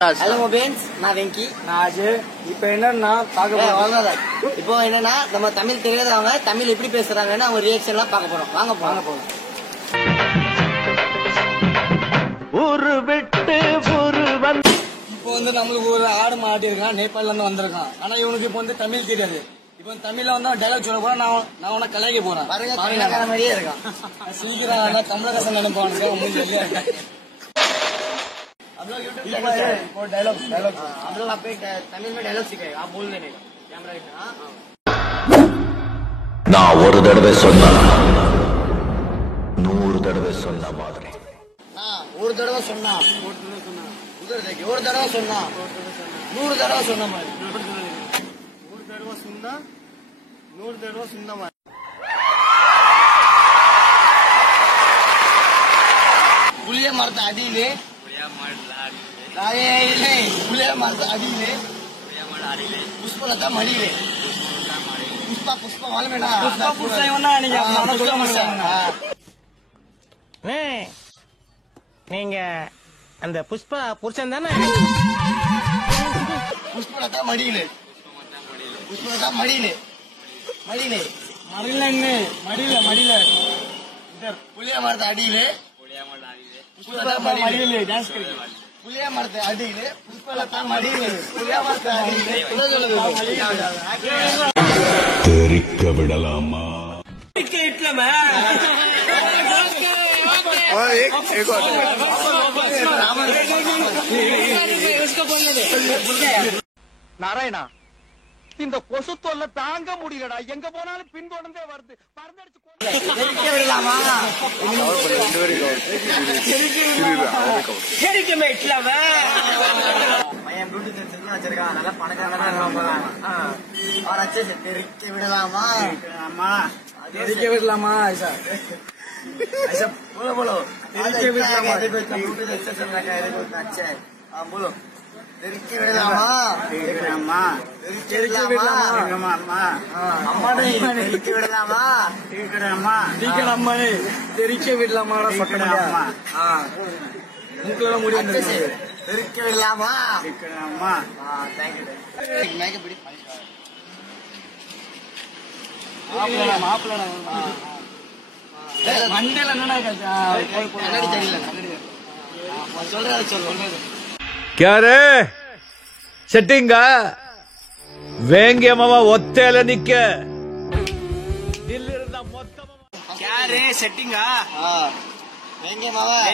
Hello mobiles, நான் வெங்கி. நான் அஜய். இப்போ என்னன்னா இப்போ என்னன்னா நம்ம தமிழ் தெரியாதவங்க தமிழ் எப்படி பேசுறாங்கன்னு அவங்க ரியாக்ஷன்லாம் பார்க்க போறோம். வாங்க போறோம். ஊரு விட்டு ஊரு வந்து இப்போ நம்மளுக்கு ஒரு ஆடு மாட்டி இருக்கான், நேபாளில இருந்து வந்திருக்கான். ஆனா இவனுக்கு இப்போ தமிழ் தெரியாது. இப்போ தமிழ்ல டைலாக் சொல்ல போறேன். நான் உன கலாய்க்க போறேன். பாருங்க மாதிரியே இருக்கான். சீக்கிரம் கமலஹாசன் நினைப்பானுங்க. நான் ஒரு தடவை சொன்னா 100 தடவை சொன்ன மாதிரி. ஒரு தடவை சொன்னா 100 தடவை சொன்ன மாதிரி. 100 தடவை சொன்னா 100 தடவை சொன்ன மாதிரி. புளிய மரத்த அடியிலே புளிய மரத்த அடியிலே புஷ்பலதா மடியிலே புஷ்பா வாழவேடா நீங்க அந்த புஷ்பா புருஷன் தானே? புஷ்பலதா மடியிலே மடியிலே புளிய மரத்த அடியிலே புளிய மரத்தை அடியிலே புஷ்பலதா மடியிலே புளிய மரத்தை அடியிலே தெரிக்க விடலாமா? நாராயணா, இந்த கொசு தொல்லை தாங்க முடியலடா. எங்க போனாலும் பின்தொடர்ந்தே வருது. வச்சிருக்கான், நல்லா பணக்காரனா தெரிக்க விடலாமா? தெரிக்க விடலாமா? बोलो தெரிக்க விடலாமா? बोलो தெரிக்க விடலாமா? தெரிக்க விடலாமா? அம்மாடே தெரிக்க விடலாமா? தெரிக்க விடலாமா? மூக்குல முடியாது. தெரிக்க விடலாமா? தேங்க்யூ. மண்டல கண்ணாடி தெரியல. சொல்றது क्या रे ಸೆಟ್ಟಿಂಗ ವೇಂಗೆ ಮಾವ ಒತ್ತೆಲೆ ನಿಕ್ಕೆ ಇಲ್ಲಿರುತ್ತ ಮೊತ್ತ ಯಾರೇ ಸೆಟ್ಟಿಂಗಾ?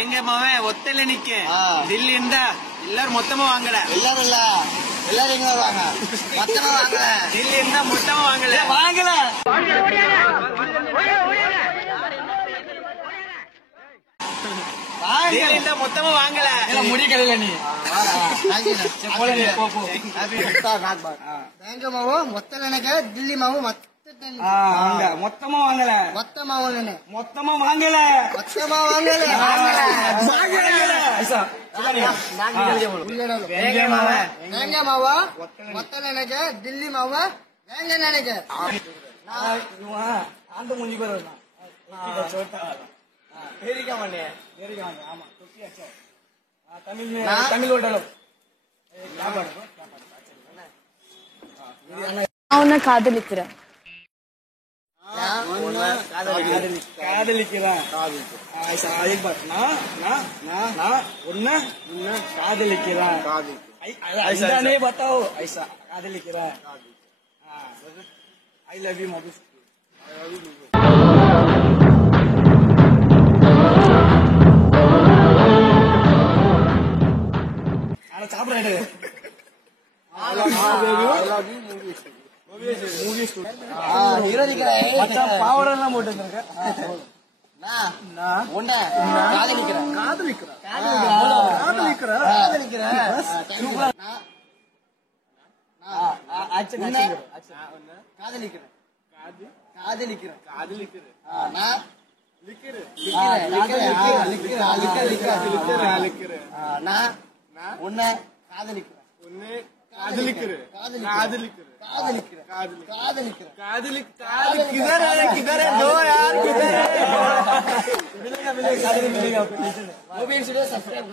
எங்க மாவே ஒத்தல நிக்க தில்லிಯಿಂದ எல்லாரும் மொத்தமா வாங்கல. எல்லாரும் எங்க வாங்க, மொத்தமா வாங்கல. தில்லிಯಿಂದ மொத்தமா வாங்கல. தில்லிಯಿಂದ மொத்தமா வாங்கல. முடி கடையில நீ எங்க மாவோ மொத்தம் எனக்கு தில்லி மாவு மொத்தமா வாங்கல. மொத்தமா வாங்கல. வேங்க மாவா மொத்தம் நினைக்க தில்லி மாவா வேங்க நினைக்க. ஆண்டு முடிஞ்சு போய் தமிழ் ஓட்டலும் அவனை காதலிக்கிறேன். காதலிக்கிறேன். காதலிக்கிறேன். बताओ ऐसा कादलिக்கிறேன். I love you mobis. ஆனா சாப்பிடுறாரு. பாவடெல்லாம் போட்டு வந்திருக்கேன். किधर है दो यार किधर है मिलेगा मिलेगा मिलेगा। वो भी सब्सक्राइब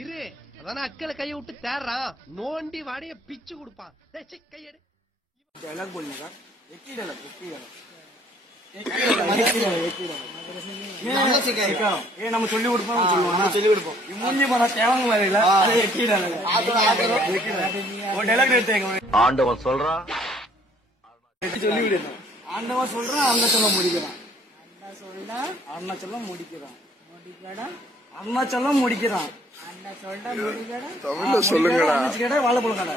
இரு அதான அக்கல கைய விட்டு தேடுறான் நோண்டி வாடைய பிச்சு கொடுப்பான் கையெடு டைலாக் बोलने நம்ம சொல்லி கொடுப்போம் சொல்லி கொடுப்போம் மூஞ்சி பண்ண தேவங்க மாதிரில ஒரு டைலாக் எடுத்தேங்க ஆண்டவன் சொல்றான் சொல்லி விடுறோம் ஆண்டவன் சொல்றான் அருணாச்சலம் முடிக்கிறான் அருணாச்சலம் முடிக்கிறான் அருணாச்சலம் முடிக்கிறான் தமிழ்ல சொல்லுங்கடா. வாழைப்பழம் கடை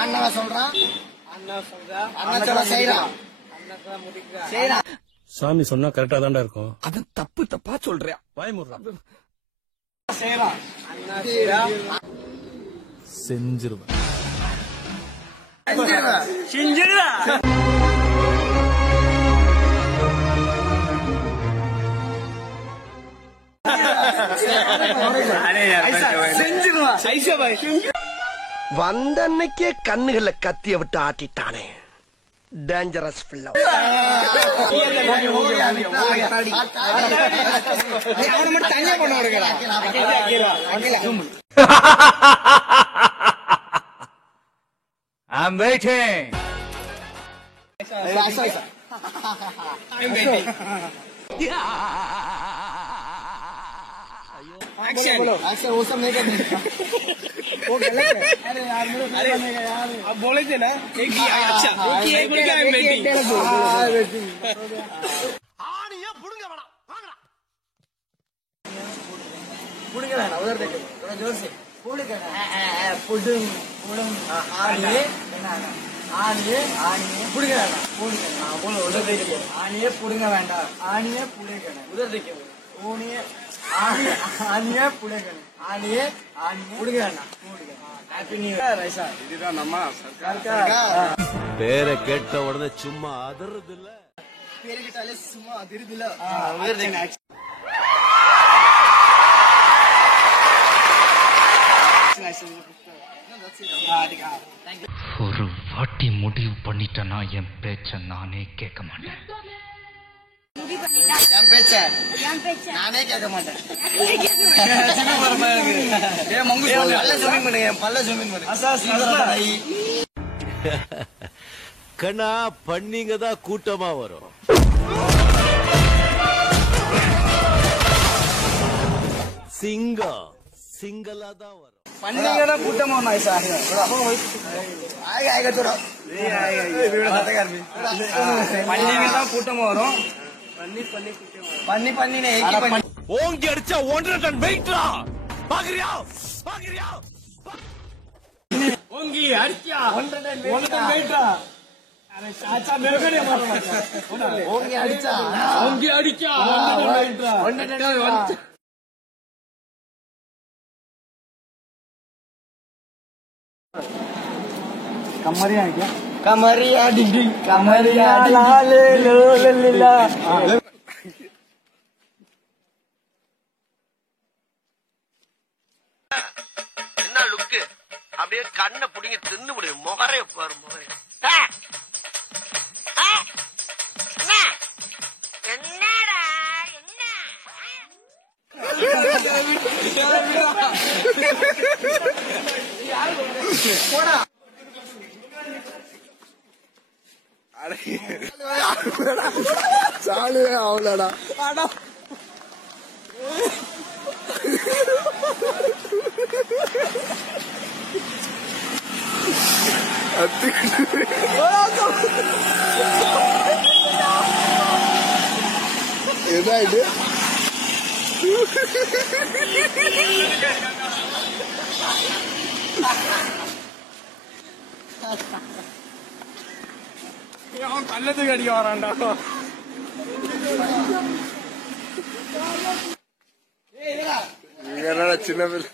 ஆண்டவன் சொல்றான் அருணாச்சலம் செய்யறான் செய்யறான். சாமி சொன்னா கரெக்டா தான்டா இருக்கும். அதான் தப்பு தப்பா சொல்றியா? பயமுறா செய்யறான் செஞ்சிருவேன். செஞ்சிருவா வந்த அன்னைக்கே கண்ணுகள்ல கத்திய விட்டு ஆட்டிட்டானே டேஞ்சரஸ் பிள்ளை. I'm waiting. अब बोले थे ना एक ही अच्छा एक ही बोल के आई एम वेटिंग ஆணியா புடுங்க வேணாம் வாங்கடா. पुड़िंग ना उधर देखो थोड़ा जोर से पुड़िंग पुडिंग पुडिंग आनिए आनिए आनिए पुड़िंग ना पुड़िंग हां बोलो उधर देखो आनिए पुड़िंग வேண்டா आनिए पुड़िंग उधर देखो ओनिए आनिए आनिए पुड़िंग आनिए आनिए पुड़िंग ना पुड़िंग हैप्पी न्यू ईयर ऐसा இதுதான் நம்ம சர்க்கார் பேரை கேட்ட உடனே சும்மா அதறது இல்ல. பேரு கிட்டாலே சும்மா அதிருதுல. उधर देखना ஒரு வாட்டி முடிவு பண்ணிட்டேன்னா என் பேச்ச நானே கேட்க மாட்டேன். என் பேச்ச நானே கேட்க மாட்டேன். பல்ல ஜூமிங் பண்ணுங்க பல்ல ஜூமிங் பண்ணுங்க. கண்ணா பண்ணீங்க தான் கூட்டமா வரும். சிங்கம் சிங்கலா தான் வரும். பண்ணீங்கன்னா கூட்டமா ஒண்ணு ஐசா ஆக ஆக தோட பண்ணீங்கன்னா கூட்டமா வரும் பண்ணி பண்ணினே ஏக்கி பண்ணி ஓங்கி அடிச்சா 1.5 டன் வெயிட்ரா. பாக்குறியா பாக்குறியா ஓங்கி அடிச்சா 1.5 வெயிட்டா अरे चाचा मेरे को नहीं मालूम ஓங்கி அடிச்சா ओंगी अड़िका 1.5 वेइट कमरिया है क्या கமரியா டிடி कमरिया लाले लो लल्ला என்ன லுக்கு அப்படியே கண்ணை புடிங்க தின்னு முடியும் முகரே பாரு முகரே. சாலே ஆவலடா என்ன இது அவன் கள்ளத்துக்கு அடிக்க வரான்டா என்னடா சின்ன பிள்ளை